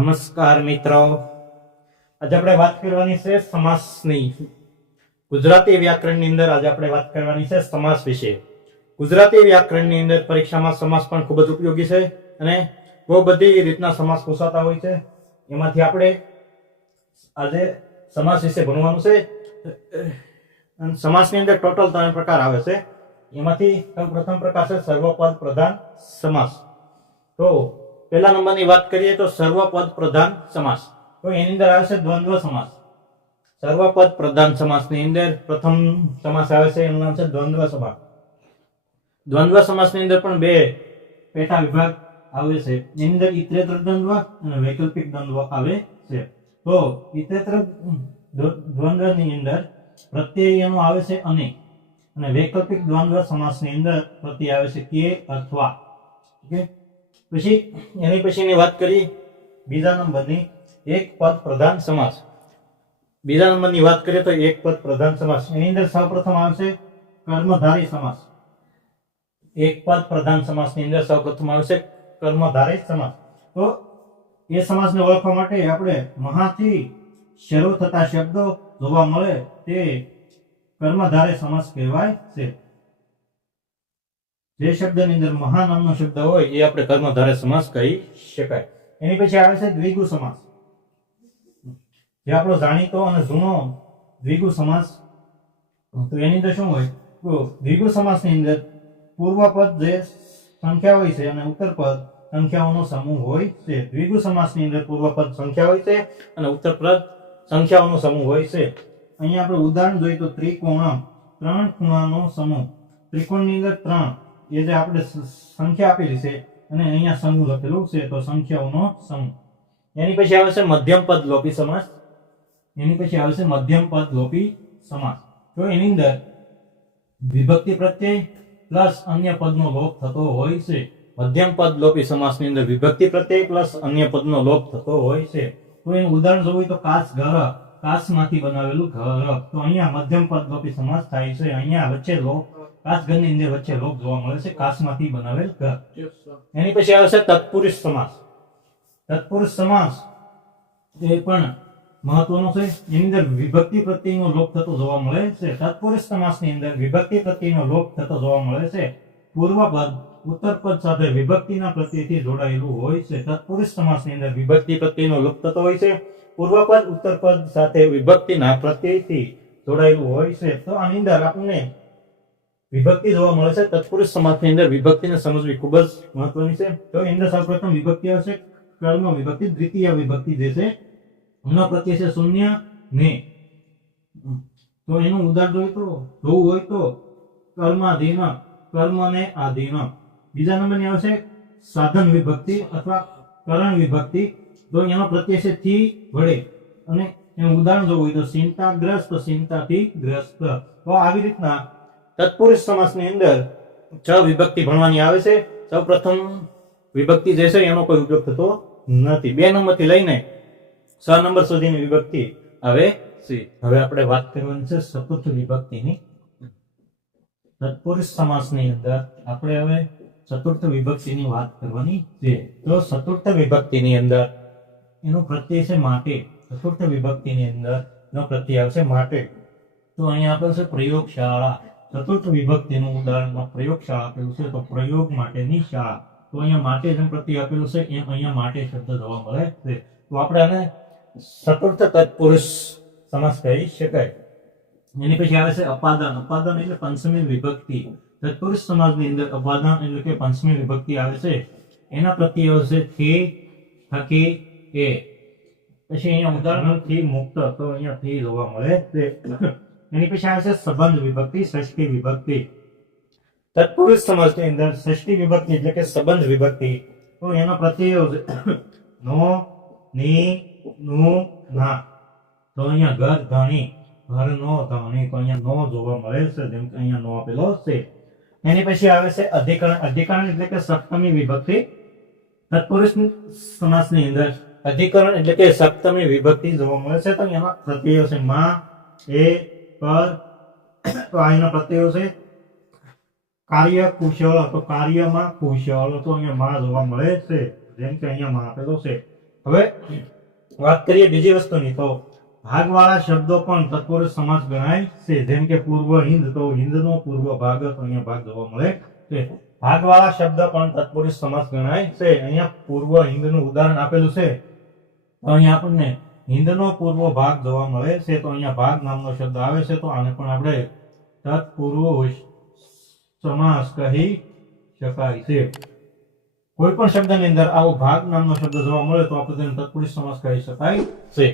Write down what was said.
નમસ્કાર મિત્રો, આજે આપણે વાત કરવાની છે સમાસની. ગુજરાતી વ્યાકરણની અંદર આજે આપણે વાત કરવાની છે સમાસ વિશે. ગુજરાતી વ્યાકરણની અંદર પરીક્ષામાં સમાસ પણ ખૂબ જ ઉપયોગી છે અને બહુ બધી રીતના સમાસ પૂછાતા હોય છે. એમાંથી આપણે આજે સમાસ વિશે ભણવાનું છે. અને સમાસની અંદર ટોટલ 3 પ્રકાર આવે છે. એમાંથી પ્રથમ પ્રકાર છે સર્વપદ પ્રધાન સમાસ. તો પહેલા નંબરની વાત કરીએ તો સર્વપદ પ્રધાન સમાસ. તો એની અંદર આવે છે દ્વંદ્વ સમાસ. સર્વપદ પ્રધાન સમાસની અંદર પ્રથમ સમાસ આવે છે, એનું નામ છે દ્વંદ્વ સમાસ. દ્વંદ્વ સમાસની અંદર પણ બે પેટા વિભાગ આવે છે. એની અંદર ઇતરેતર દ્વંદ્વ અને વૈકલ્પિક દ્વંદ્વ આવે છે. તો ઇતરેતર દ્વંદ્વની અંદર પ્રત્યય એનો આવે છે અને વૈકલ્પિક દ્વંદ્વ સમાસની અંદર પ્રત્યય આવે છે કે અથવા. ઓકે, પછી એની પછીની વાત કરી બીજા નંબરની એક પદ પ્રધાન સમાસ. બીજા નંબરની વાત કરીએ તો એક પદ પ્રધાન સમાસ. એની અંદર સૌપ્રથમ આવશે કર્મધારય સમાસ. એક પદ પ્રધાન સમાસની અંદર સૌપ્રથમ આવશે કર્મધારય સમાસ. તો એ સમાસને ઓળખવા માટે આપણે મહાથી શરૂ થતા શબ્દો જોવા મળે તે કર્મધારય સમાસ કહેવાય છે. જે શબ્દની અંદર મહા નામનો શબ્દ હોય એ આપણે કર્મધારય સમાસ કહી શકાય. એની પછી આવે છે દ્વિગુ સમાસ, જે આપણો જાણીતો અને જૂનો દ્વિગુ સમાસ. તો એની અંદર શું હોય? તો દ્વિગુ સમાસની અંદર પૂર્વપદ જે સંખ્યા હોય છે અને ઉત્તરપદ સંખ્યાઓનો સમૂહ હોય છે. દ્વિગુ સમાસની અંદર પૂર્વપદ સંખ્યા હોય છે અને ઉત્તરપદ સંખ્યાઓનો સમૂહ હોય છે. અહીંયા આપણે ઉદાહરણ જોઈએ તો ત્રિકોણ, 3 ખૂણાનો સમૂહ. ત્રિકોણની અંદર 3 એ જે આપણે સંખ્યા આપેલી છે અને અહીંયા સમૂહ લખેલું છે, તો સંખ્યાઓનો સમૂહ. એની પછી આવે છે મધ્યમ પદ લોપી સમાસ. એની પછી આવે છે મધ્યમ પદ લોપી સમાસ. તો એની અંદર વિભક્તિ પ્રત્યય પ્લસ અન્ય પદનો લોપ થતો હોય છે. મધ્યમ પદ લોપી સમાસની અંદર વિભક્તિ પ્રત્યય પ્લસ અન્ય પદનો લોપ થતો હોય છે. તો એનું ઉદાહરણ જોવું તો કાચ ઘર, કાચમાંથી બનાવેલું ઘર. તો અહીંયા મધ્યમ પદ લોપી સમાસ થાય છે. અહીંયા વચ્ચે લોપ, કાચ ઘરની અંદર વચ્ચે લોપ જોવા મળે છે, કાચમાંથી બનાવેલ ઘર. એની પછી આવે છે તત્પુરુષ સમાસ. તત્પુરુષ સમાસ એ પણ મહત્વનો છે. એની અંદર વિભક્તિ પ્રત્યયનો લોપ થતો જોવા મળે છે. તત્પુરુષ સમાસની અંદર વિભક્તિ પ્રત્યયનો લોપ થતો જોવા મળે છે. પૂર્વપદ ઉત્તરપદ સાથે વિભક્તિના પ્રત્યયથી જોડાયેલું હોય છે. તત્પુરુષ સમાસની અંદર વિભક્તિ પ્રત્યયનો લોપ થતો હોય છે. પૂર્વપદ ઉત્તરપદ સાથે વિભક્તિના પ્રત્યયથી જોડાયેલું હોય છે. તો આની અંદર આપણને વિભક્તિ જોવા મળે છે. તત્પુરુષ સમાસની અંદર વિભક્તિને સમજવી ખૂબ જ મહત્વની છે. તો એની અંદર સૌપ્રથમ વિભક્તિ આવશે કર્મ વિભક્તિ. દ્વિતીય વિભક્તિ જે છે એનો પ્રત્યય છે શૂન્ય ને. તો એનું ઉદાહરણ જોવું હોય તો કર્માધીન, કર્મને આધીન. બીજા નંબરની આવશે સાધન વિભક્તિ અથવા કરણ વિભક્તિ. તો એનો પ્રત્યય છે થી વડે અને એનું ઉદાહરણ જોવું હોય તો ચિંતાગ્રસ્ત, ચિંતાથી ગ્રસ્ત. તો આવી રીતના તત્પુરુષ સમાસની અંદર 6 વિભક્તિ ભણવાની આવે છે. સૌપ્રથમ વિભક્તિ જે છે એનો કોઈ ઉપયોગ થતો નથી. 2 નંબરથી લઈને 6 નંબર સુધીની વિભક્તિ આવે છે. હવે આપણે વાત કરવાની છે ચતુર્થ વિભક્તિની. તત્પુરુષ સમાસની અંદર આપણે હવે ચતુર્થ વિભક્તિની વાત કરવાની છે. તો ચતુર્થ વિભક્તિની અંદર એનો પ્રત્યય છે માટે. ચતુર્થ વિભક્તિની અંદર નો પ્રત્યય આવશે માટે. તો અહીંયા આપેલ છે પ્રયોગશાળા. ચતુર્થ વિભક્તિનું ઉદાહરણમાં પ્રયોગશાળા આપેલું છે, તો પ્રયોગ માટેની શાળા. તો અહીંયા માટે જેમ પ્રત્યય આપેલું છે એમ અહીંયા માટે શબ્દ જોવા મળે છે. તો આપણે આને ચતુર્થ તત્પુરુષ સમાસ કહી શકાય. એની પછી આવે છે અપાદાન. અપાદાન એટલે પંચમી વિભક્તિ. તત્પુરુષ સમાસની અંદર અપાદાન એટલે કે પંચમી વિભક્તિ આવે છે. એના પ્રત્યય છે થી, થકી, એ. પછી અહીંયા ઉદાહરણ થી મુક્ત, તો અહીંયા થી જોવા મળે છે. એની પછી આવે છે સંબંધ વિભક્તિ, ષષ્ઠી વિભક્તિ. તત્પુરુષ સમાસની અંદર ષષ્ઠી વિભક્તિ એટલે કે સંબંધ વિભક્તિ. તો એનો પ્રત્યય નો, ની, નું, ના. તો અહીંયા ઘર, ધણી, ઘરનો, ધણી. તો અહીંયા નો જોવા મળે છે, જેમ કે અહીંયા નો આપેલો છે. એની પછી આવે છે અધિકરણ. અધિકરણ એટલે કે સપ્તમી વિભક્તિ. તત્પુરુષ સમાસની અંદર અધિકરણ એટલે કે સપ્તમી વિભક્તિ જોવા મળે છે. તો એના પ્રત્યયો છે માં, એ, પર. તો આ એના પ્રત્યયો છે કાર્ય, કુશળ. તો કાર્યમાં કુશળ. તો અહીંયા માં જોવા મળે છે, જેમ કે અહીંયા માં આપેલો છે. હવે વાત કરીએ બીજી વસ્તુની, તો ભાગવાળા શબ્દો પણ તત્પુરુષ સમાસ ગણાય છે. જેમ કે પૂર્વ હિન્દ, તો હિન્દનો પૂર્વ ભાગ તો અહીંયા ભાગ જોવા મળે છે. ભાગવાળા શબ્દ પણ તત્પુરુષ સમાસ ગણાય છે. અહીંયા પૂર્વ હિન્દનું ઉદાહરણ આપેલું છે, તો અહીંયા આપણને હિન્દનો પૂર્વ ભાગ જોવા મળે છે. તો અહીંયા ભાગ નામનો શબ્દ આવે છે, તો આને પણ આપણે તત્પુરુષ સમાસ કહી શકાય છે. કોઈ પણ શબ્દની અંદર આવો ભાગ નામનો શબ્દ જોવા મળે તો આપણે તેને તત્પુરુષ સમાસ કહી શકાય છે.